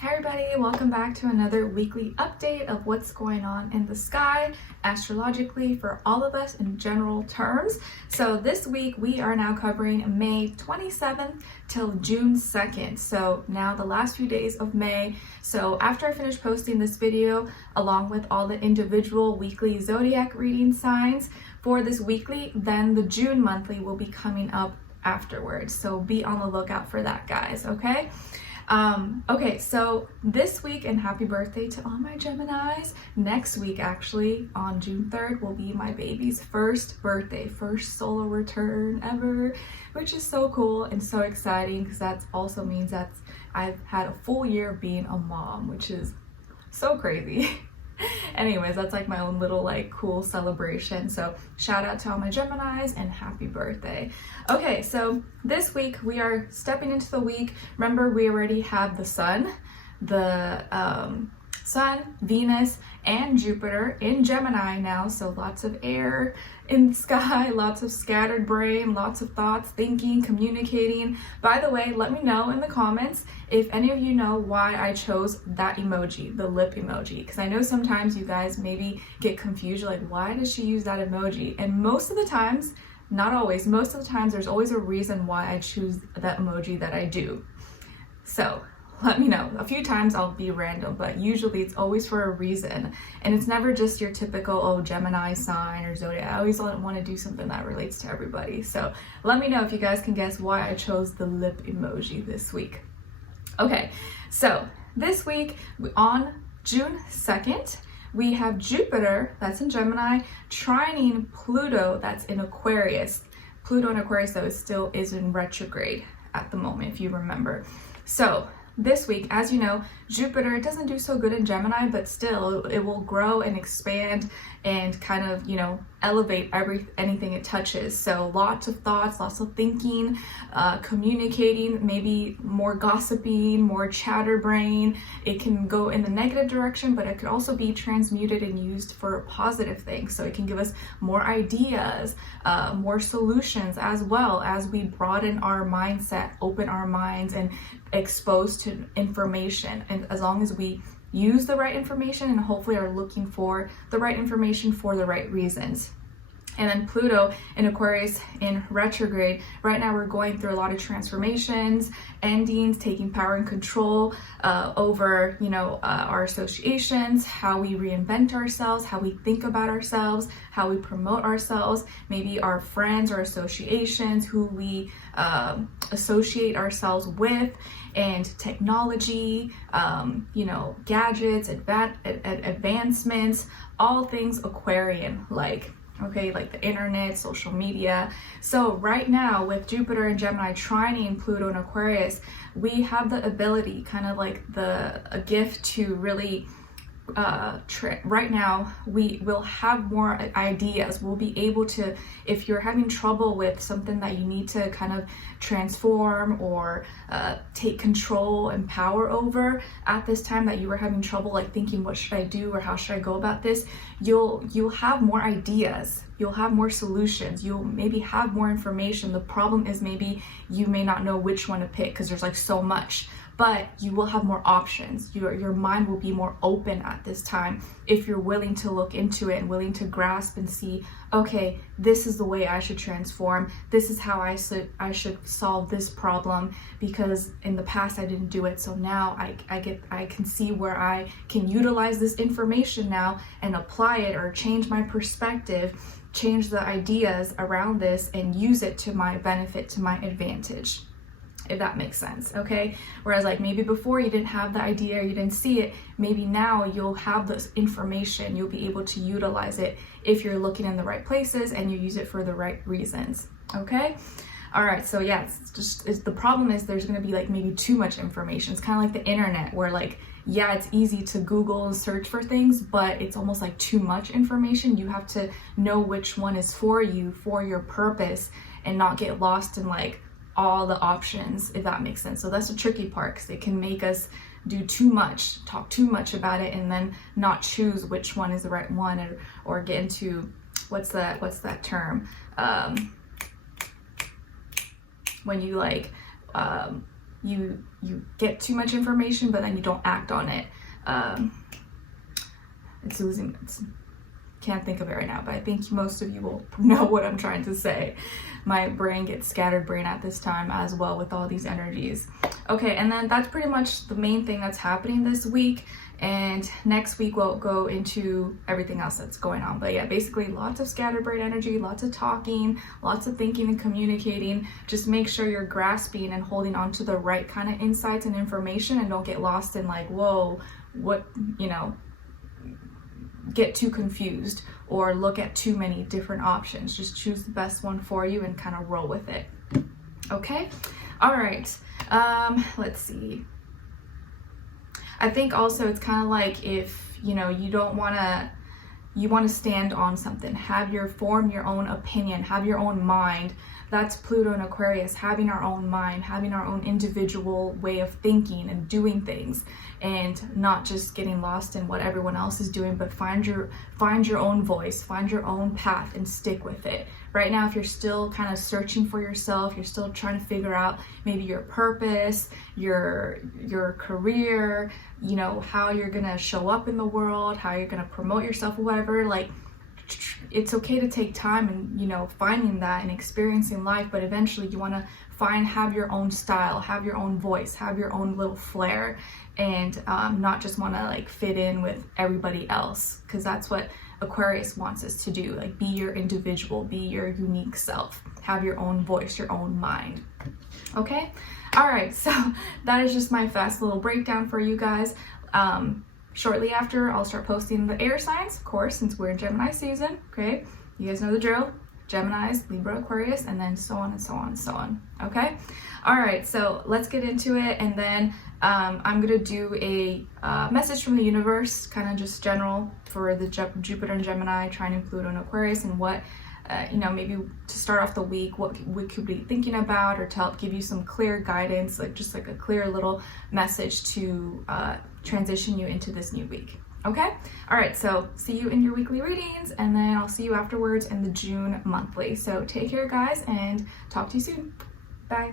Hi everybody, welcome back to another weekly update of what's going on in the sky astrologically for all of us in general terms. So this week we are now covering May 27th till June 2nd. So now the last few days of May. So after I finish posting this video, along with all the individual weekly zodiac reading signs for this weekly, then the June monthly will be coming up afterwards. So be on the lookout for that, guys, okay? Okay, so this week, and happy birthday to all my Geminis. Next week, actually, on June 3rd, will be my baby's first birthday, first solo return ever, which is so cool and so exciting because that also means that I've had a full year of being a mom, which is so crazy. Anyways, that's like my own little like cool celebration. So shout out to all my Geminis and happy birthday. Okay, so this week we are stepping into the week. Remember, we already have the sun, Venus, and Jupiter in Gemini now. So lots of air in the sky, lots of scattered brain, lots of thoughts, thinking, communicating. By the way, let me know in the comments if any of you know why I chose that emoji, the lip emoji, because I know sometimes you guys maybe get confused. You're like, why does she use that emoji? And most of the times, not always, most of the times there's always a reason why I choose that emoji that I do. So let me know. A few times I'll be random, but usually it's always for a reason. And it's never just your typical, oh, Gemini sign or zodiac. I always want to do something that relates to everybody. So let me know if you guys can guess why I chose the lip emoji this week. Okay, so this week on June 2nd, we have Jupiter, that's in Gemini, trining Pluto, that's in Aquarius. Pluto in Aquarius, though, still is in retrograde at the moment, if you remember. So this week, as you know, Jupiter doesn't do so good in Gemini, but still it will grow and expand and kind of, elevate anything it touches. So lots of thoughts, lots of thinking, communicating, maybe more gossiping, more chatterbrain. It can go in the negative direction, but it could also be transmuted and used for positive things. So it can give us more ideas, more solutions, as well as we broaden our mindset, open our minds, and expose to information. And as long as we use the right information and hopefully are looking for the right information for the right reasons. And then Pluto in Aquarius in retrograde. Right now we're going through a lot of transformations, endings, taking power and control over, our associations, how we reinvent ourselves, how we think about ourselves, how we promote ourselves, maybe our friends or associations, who we associate ourselves with, and technology, gadgets, advancements, all things Aquarian, like the internet, social media. So right now with Jupiter and Gemini trining Pluto and Aquarius, we have the ability, kind of like a gift to really right now we will have more ideas. We'll be able to, if you're having trouble with something that you need to kind of transform or take control and power over at this time, that you were having trouble like thinking, what should I do or how should I go about this, you'll have more ideas, you'll have more solutions, you'll maybe have more information. The problem is maybe you may not know which one to pick because there's like so much, but you will have more options. Your mind will be more open at this time if you're willing to look into it and willing to grasp and see, okay, this is the way I should transform. This is how I should solve this problem, because in the past I didn't do it. So now I can see where I can utilize this information now and apply it or change my perspective, change the ideas around this and use it to my benefit, to my advantage, if that makes sense, okay? Whereas like maybe before you didn't have the idea or you didn't see it, maybe now you'll have this information, you'll be able to utilize it if you're looking in the right places and you use it for the right reasons, okay? All right, so yeah, the problem is there's gonna be like maybe too much information. It's kind of like the internet where like, yeah, it's easy to Google and search for things, but it's almost like too much information. You have to know which one is for you, for your purpose, and not get lost in like all the options, if that makes sense. So that's the tricky part, because it can make us do too much, talk too much about it, and then not choose which one is the right one, or get into what's that term, when you like you get too much information, but then you don't act on it. Can't think of it right now, but I think most of you will know what I'm trying to say. My brain gets scattered brain at this time as well with all these energies. Okay, and then that's pretty much the main thing that's happening this week. And next week we'll go into everything else that's going on. But yeah, basically lots of scattered brain energy, lots of talking, lots of thinking and communicating. Just make sure you're grasping and holding on to the right kind of insights and information, and don't get lost in like, whoa, what, get too confused or look at too many different options. Just choose the best one for you and kind of roll with it. Okay? All right. Let's see. I think also it's kind of like if, you want to stand on something, form your own opinion, have your own mind. That's Pluto and Aquarius, having our own mind, having our own individual way of thinking and doing things, and not just getting lost in what everyone else is doing, but find your own voice, find your own path and stick with it. Right now, if you're still kind of searching for yourself, you're still trying to figure out maybe your purpose, your career, how you're gonna show up in the world, how you're gonna promote yourself, whatever, like, it's okay to take time and finding that and experiencing life, but eventually you want to have your own style, have your own voice, have your own little flair, and not just want to like fit in with everybody else, because that's what Aquarius wants us to do. Like, be your individual, be your unique self, have your own voice, your own mind. Okay, all right, so that is just my fast little breakdown for you guys. Shortly after, I'll start posting the air signs, of course, since we're in Gemini season. Okay, you guys know the drill. Geminis, Libra, Aquarius, and then so on and so on and so on. Okay, all right, so let's get into it. And then I'm gonna do a message from the universe, kind of just general for the Jupiter and Gemini, trine Pluto and Aquarius, and what maybe to start off the week, what we could be thinking about, or to help give you some clear guidance, just like a clear little message to transition you into this new week. Okay? All right, so see you in your weekly readings, and then I'll see you afterwards in the June monthly. So take care, guys, and talk to you soon. Bye.